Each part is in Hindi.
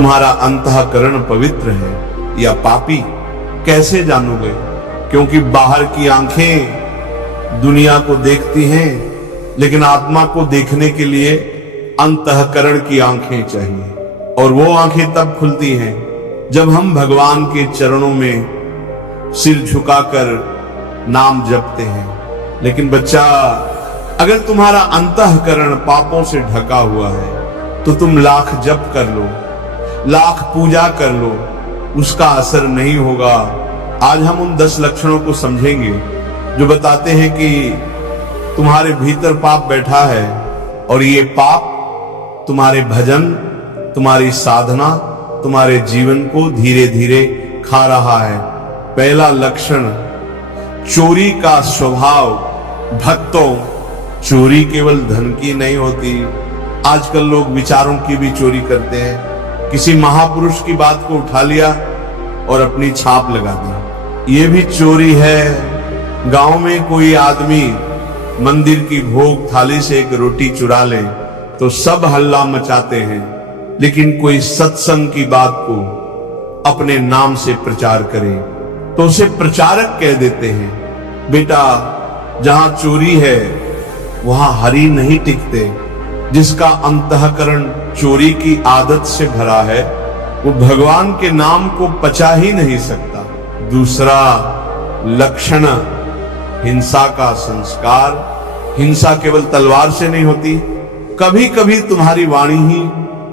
तुम्हारा अंतःकरण पवित्र है या पापी कैसे जानोगे? क्योंकि बाहर की आंखें दुनिया को देखती हैं, लेकिन आत्मा को देखने के लिए अंतःकरण की आंखें चाहिए। और वो आंखें तब खुलती हैं जब हम भगवान के चरणों में सिर झुकाकर नाम जपते हैं। लेकिन बच्चा, अगर तुम्हारा अंतःकरण पापों से ढका हुआ है तो तुम लाख जप कर लो, लाख पूजा कर लो, उसका असर नहीं होगा। आज हम उन 10 लक्षणों को समझेंगे जो बताते हैं कि तुम्हारे भीतर पाप बैठा है और ये पाप तुम्हारे भजन, तुम्हारी साधना, तुम्हारे जीवन को धीरे धीरे खा रहा है। पहला लक्षण, चोरी का स्वभाव। भक्तों, चोरी केवल धन की नहीं होती, आजकल लोग विचारों की भी चोरी करते हैं। किसी महापुरुष की बात को उठा लिया और अपनी छाप लगा दी, ये भी चोरी है। गांव में कोई आदमी मंदिर की भोग थाली से एक रोटी चुरा ले तो सब हल्ला मचाते हैं, लेकिन कोई सत्संग की बात को अपने नाम से प्रचार करे तो उसे प्रचारक कह देते हैं। बेटा, जहां चोरी है वहां हरि नहीं टिकते। जिसका अंतःकरण चोरी की आदत से भरा है वो भगवान के नाम को पचा ही नहीं सकता। दूसरा लक्षण, हिंसा का संस्कार। हिंसा केवल तलवार से नहीं होती, कभी कभी तुम्हारी वाणी ही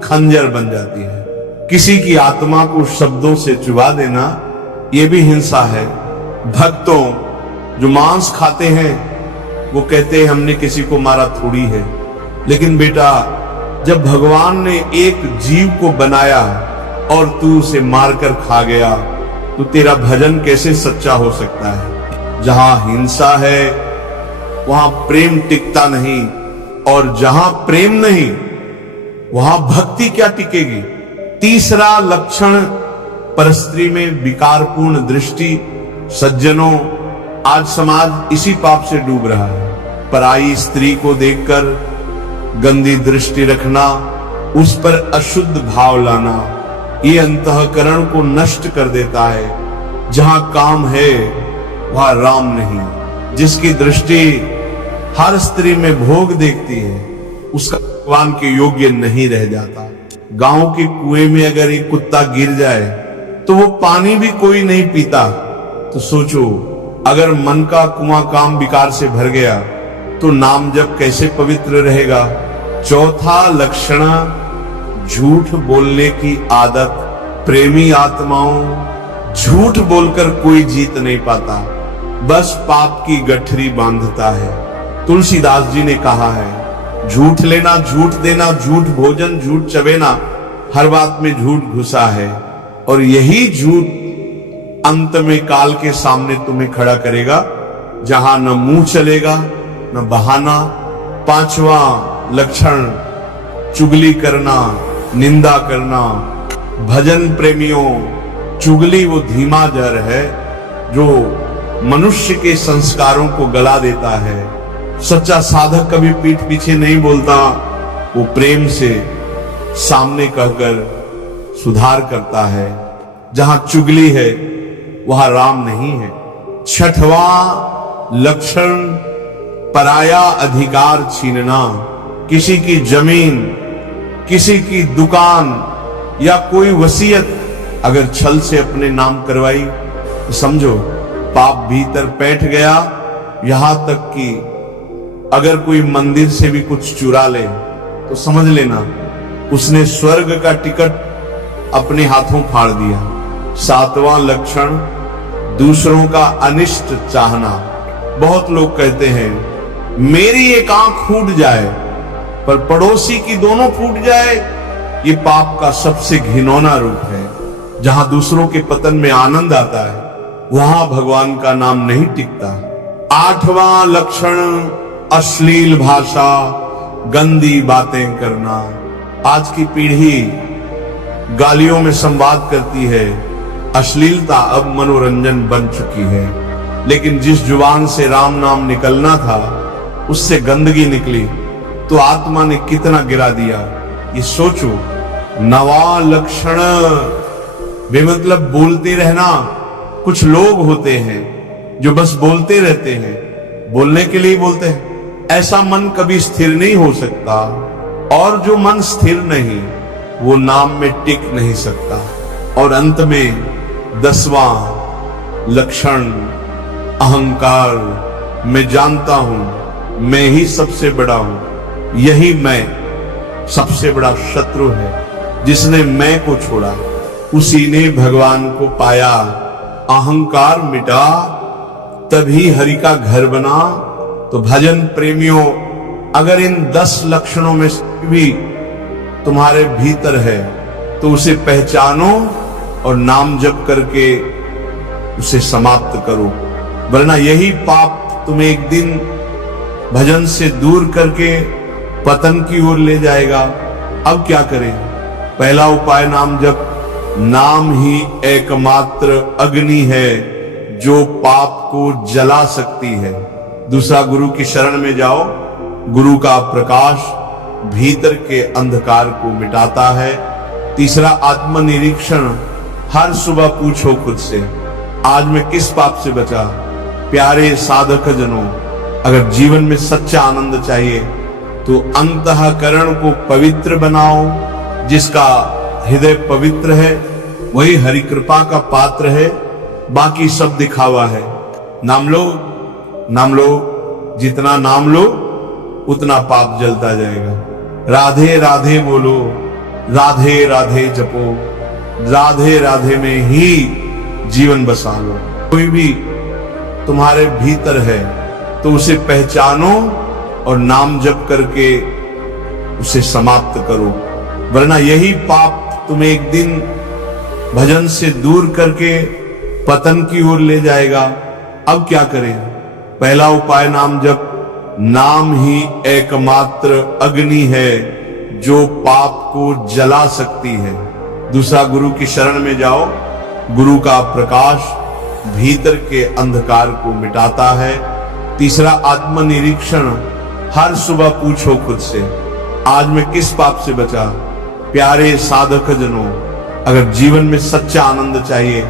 खंजर बन जाती है। किसी की आत्मा को शब्दों से चुबा देना ये भी हिंसा है। भक्तों, जो मांस खाते हैं वो कहते हैं हमने किसी को मारा थोड़ी है, लेकिन बेटा, जब भगवान ने एक जीव को बनाया और तू उसे मारकर खा गया तो तेरा भजन कैसे सच्चा हो सकता है? जहां हिंसा है वहां प्रेम टिकता नहीं, और जहां प्रेम नहीं वहां भक्ति क्या टिकेगी? तीसरा लक्षण, परस्त्री में विकारपूर्ण दृष्टि। सज्जनों, आज समाज इसी पाप से डूब रहा है। पराई स्त्री को देखकर गंदी दृष्टि रखना, उस पर अशुद्ध भाव लाना, ये अंतःकरण को नष्ट कर देता है। जहां काम है वहां राम नहीं। जिसकी दृष्टि हर स्त्री में भोग देखती है उसका भगवान के योग्य नहीं रह जाता। गांव के कुएं में अगर एक कुत्ता गिर जाए तो वो पानी भी कोई नहीं पीता। तो सोचो, अगर मन का कुआं काम विकार से भर गया तो नाम जप कैसे पवित्र रहेगा? चौथा लक्षण, झूठ बोलने की आदत। प्रेमी आत्माओं, झूठ बोलकर कोई जीत नहीं पाता, बस पाप की गठरी बांधता है। तुलसीदास जी ने कहा है, झूठ लेना, झूठ देना, झूठ भोजन, झूठ चबेना, हर बात में झूठ घुसा है। और यही झूठ अंत में काल के सामने तुम्हें खड़ा करेगा, जहां न मुंह चलेगा न बहाना। पांचवा लक्षण, चुगली करना, निंदा करना। भजन प्रेमियों, चुगली वो धीमा जहर है जो मनुष्य के संस्कारों को गला देता है। सच्चा साधक कभी पीठ पीछे नहीं बोलता, वो प्रेम से सामने कहकर सुधार करता है। जहां चुगली है वहां राम नहीं है। छठवां लक्षण, पराया अधिकार छीनना। किसी की जमीन, किसी की दुकान या कोई वसीयत अगर छल से अपने नाम करवाई तो समझो पाप भीतर बैठ गया। यहां तक कि अगर कोई मंदिर से भी कुछ चुरा ले तो समझ लेना उसने स्वर्ग का टिकट अपने हाथों फाड़ दिया। सातवां लक्षण, दूसरों का अनिष्ट चाहना। बहुत लोग कहते हैं मेरी एक आंख फूट जाए पर पड़ोसी की दोनों फूट जाए, ये पाप का सबसे घिनौना रूप है। जहां दूसरों के पतन में आनंद आता है वहां भगवान का नाम नहीं टिकता। आठवां लक्षण, अश्लील भाषा, गंदी बातें करना। आज की पीढ़ी गालियों में संवाद करती है। अश्लीलता अब मनोरंजन बन चुकी है, लेकिन जिस जुबान से राम नाम निकलना था उससे गंदगी निकली तो आत्मा ने कितना गिरा दिया। ये सोचो, नवा लक्षण, वे मतलब बोलते रहना। कुछ लोग होते हैं जो बस बोलते रहते हैं, बोलने के लिए बोलते हैं। ऐसा मन कभी स्थिर नहीं हो सकता, और जो मन स्थिर नहीं वो नाम में टिक नहीं सकता। और अंत में 10वां लक्षण अहंकार। मैं जानता हूं मैं ही सबसे बड़ा हूं। यही मैं सबसे बड़ा शत्रु है। जिसने मैं को छोड़ा उसी ने भगवान को पाया। अहंकार मिटा तभी हरि का घर बना। तो भजन प्रेमियों, अगर इन 10 लक्षणों में से भी तुम्हारे भीतर है तो उसे पहचानो और नाम जप करके उसे समाप्त करो, वरना यही पाप तुम्हें एक दिन भजन से दूर करके पतन की ओर ले जाएगा। अब क्या करें? पहला उपाय नाम जप। नाम ही एकमात्र अग्नि है जो पाप को जला सकती है। दूसरा, गुरु की शरण में जाओ। गुरु का प्रकाश भीतर के अंधकार को मिटाता है। तीसरा, आत्मनिरीक्षण। हर सुबह पूछो खुद से, आज मैं किस पाप से बचा? प्यारे साधक जनों, अगर जीवन में सच्चा आनंद चाहिए तो अंतःकरण को पवित्र बनाओ। जिसका हृदय पवित्र है वही हरि कृपा का पात्र है। बाकी सब दिखावा है। नाम लो, नाम लो, जितना नाम लो उतना पाप जलता जाएगा। राधे राधे बोलो, राधे राधे जपो, राधे राधे में ही जीवन बसा लो। कोई भी तुम्हारे भीतर है तो उसे पहचानो और नाम जप करके उसे समाप्त करो, वरना यही पाप तुम्हें एक दिन भजन से दूर करके पतन की ओर ले जाएगा। अब क्या करें? पहला उपाय नाम जप। नाम ही एकमात्र अग्नि है जो पाप को जला सकती है। दूसरा, गुरु की शरण में जाओ। गुरु का प्रकाश भीतर के अंधकार को मिटाता है। तीसरा, आत्मनिरीक्षण। हर सुबह पूछो खुद से, आज मैं किस पाप से बचा? प्यारे साधक जनों, अगर जीवन में सच्चा आनंद चाहिए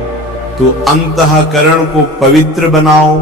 तो अंतःकरण को पवित्र बनाओ।